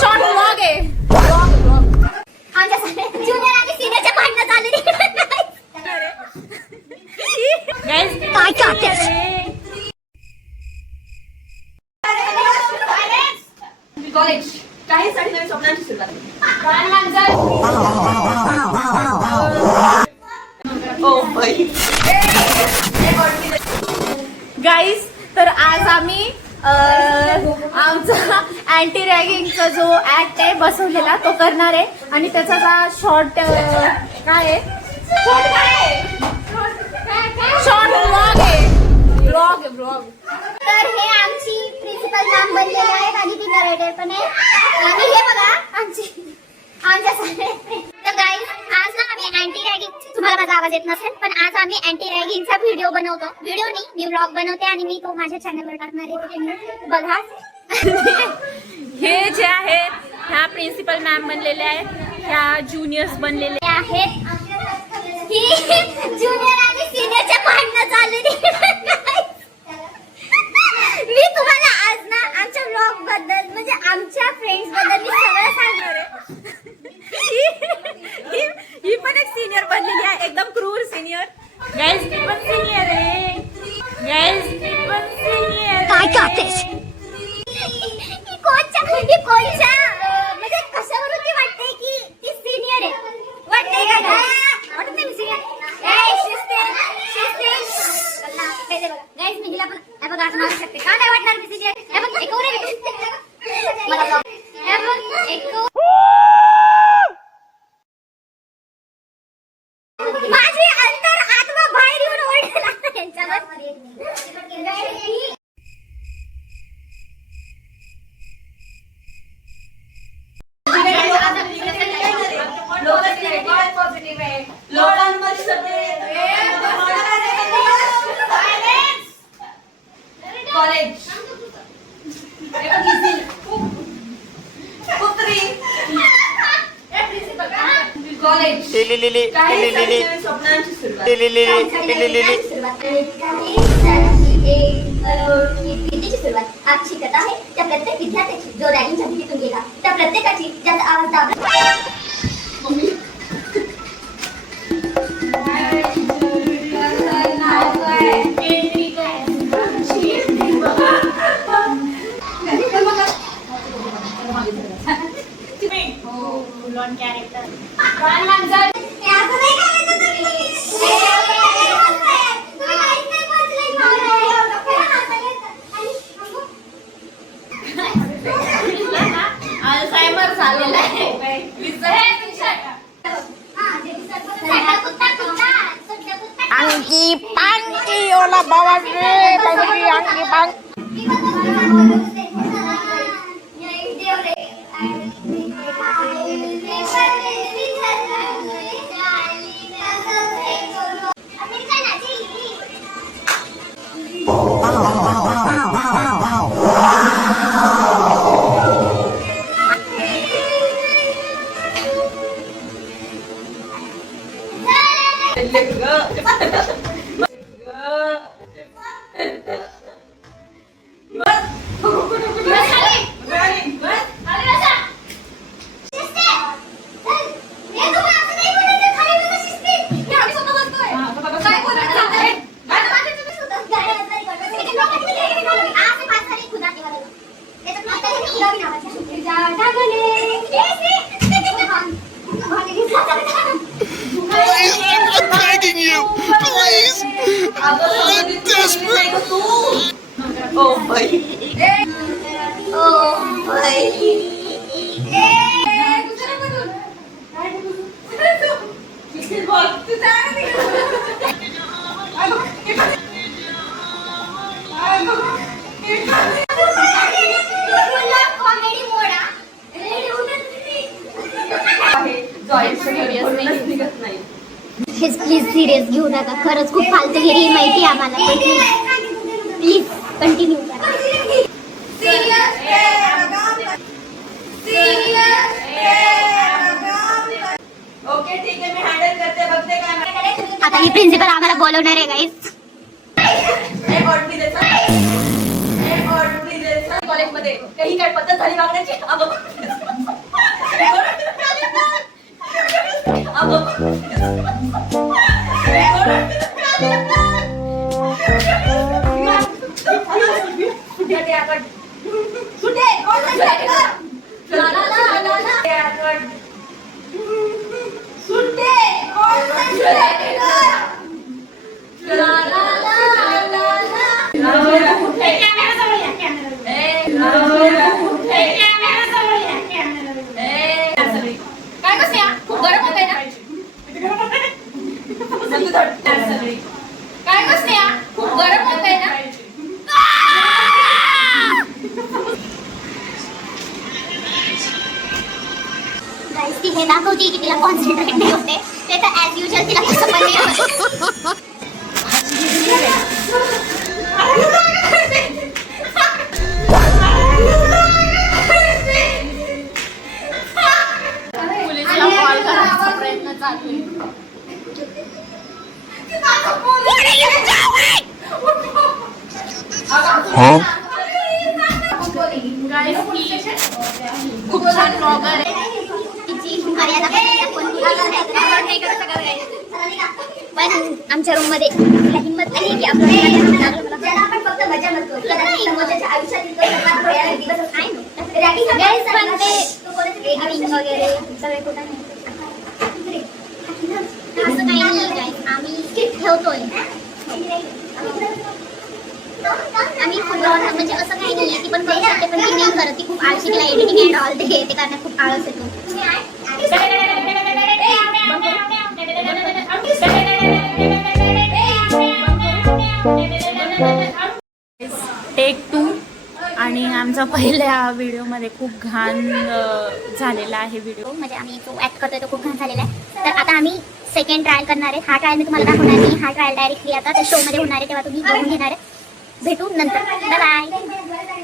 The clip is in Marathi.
शॉर्ट व्लॉग आहे. आमच्या ज्युनियर आणि सिनियरच्या भांडणं चालू गाइस. काय चाहतेस कॉलेज काही साठी नवीन स्वप्नांची सुरुवात. गाईज, तर आज आम्ही आमचा अँटी रॅगिंगचा जो ऍक्ट आहे बसवलेला तो करणार आहे आणि त्याचा शॉर्ट काय आहे, शॉर्ट व्लॉग आहे. ब्लॉग. तर हे आमची प्रिन्सिपल मॅम बनलेले आहेत आणि ती नरेटर पण आहे. आणि हे बघा आमच्या तर गाईज, आज ना आम्ही अँटी रॅगिंग, तुम्हाला माझा आवाज येत नसेल पण आज आम्ही अँटी रॅगिंगचा व्हिडिओ बनवतो. व्हिडिओ नाही, मी व्लॉग बनवते आणि मी तो माझ्या चॅनलवर टाकणार आहे. तुम्ही बघा. हे जे आहेत ह्या प्रिन्सिपल मॅम बनलेल्या आहेत, ह्या ज्युनियर्स बनलेले आहेत. ही ज्युनियर आणि सिनियरच्या भांडणं चालू. मी तुम्हाला आज ना आमच्या व्लॉग बद्दल म्हणजे आमच्या फ्रेंड्स बद्दल मी सगळं सांगणार आहे. ही पण एक सिनियर बनलेली आहे, एकदम क्रूर सिनियर. गाइस, मी पण सिनियर आहे. गाइस, मी पण सिनियर. काय चाहतेस कोणच्या म्हणजे कशावरून ती वाटते की ती सिनियर आहे? वाटते का? वाटत नाही मी सिनियर. गाइस, मी तिला पण बघा असं मारू शकते का? नाही वाटणार मी सिनियर. माझी अंतर आत्मा बाहेर येऊन ओरडे लागतात त्यांच्यावर. लोकांवर सगळे कॉलेज कुत्री कॉलेज स्वप्नांची सुरुवात. विद्येची सुरुवात आज शिकत आहे त्या प्रत्येक विद्यार्थ्याची जो रॅगिंगच्या भीतीतून गेला त्या प्रत्येकाची ज्याचा आवाज दाबला. अल्झायमर झालेला आहे. अंकी पांकी ओला बाबा अंकी पांकी. प्लीज सिरियस घेऊ नका, खरंच खूप फालतूगिरी माहिती आम्हाला. प्लीज कंटिन्यू करा. ओके ठीक आहे, मी हँडल करते. बघते काय आता ही प्रिन्सिपल आम्हाला बोलवणार आहे गाईस. कॉलेज मध्ये काही काय पद्धत झाली वागण्याची काय कसं या खूप गरम होत आहे ना काय कसं या खूप गरम होत आहे ना गाईस ती हे दाखवते की तिला कॉन्सन्ट्रेट नाही होते ते तर ऍज युजल तिला कसं पण नाही होत. पोलिसला कॉल करायचा प्रयत्न चालू आहे खूप छान ब्लॉगर आहे तिची मर्यादा पण आमच्या रूम मध्ये तिला हिंमत नाही की आपण फक्त मजा नसतो मजाच्या आयुष्यात वगैरे सगळे कुठं असं काही नाही आम्ही ठेवतोय आम्ही म्हणजे असं काही नाही ती पण करू शकते पण ती नाही करत ती खूप आळशी तिला एडिटिंग अँड ऑल ते करण्यात खूप आळस टेक 2 आणि आमचा पहिल्या व्हिडिओमध्ये खूप घाण झालेला आहे व्हिडिओ म्हणजे आम्ही जो ऍक्ट करतोय तो खूप घाण झालेला आहे तर आता आम्ही सेकंड ट्रायल करणार आहे हा ट्रायल मी तुम्हाला दाखवणार नाही हा ट्रायल डायरेक्टली आता त्या शो मध्ये होणार आहे तेव्हा तुम्ही बघून घेणार आहे भेटू नंतर बाय बाय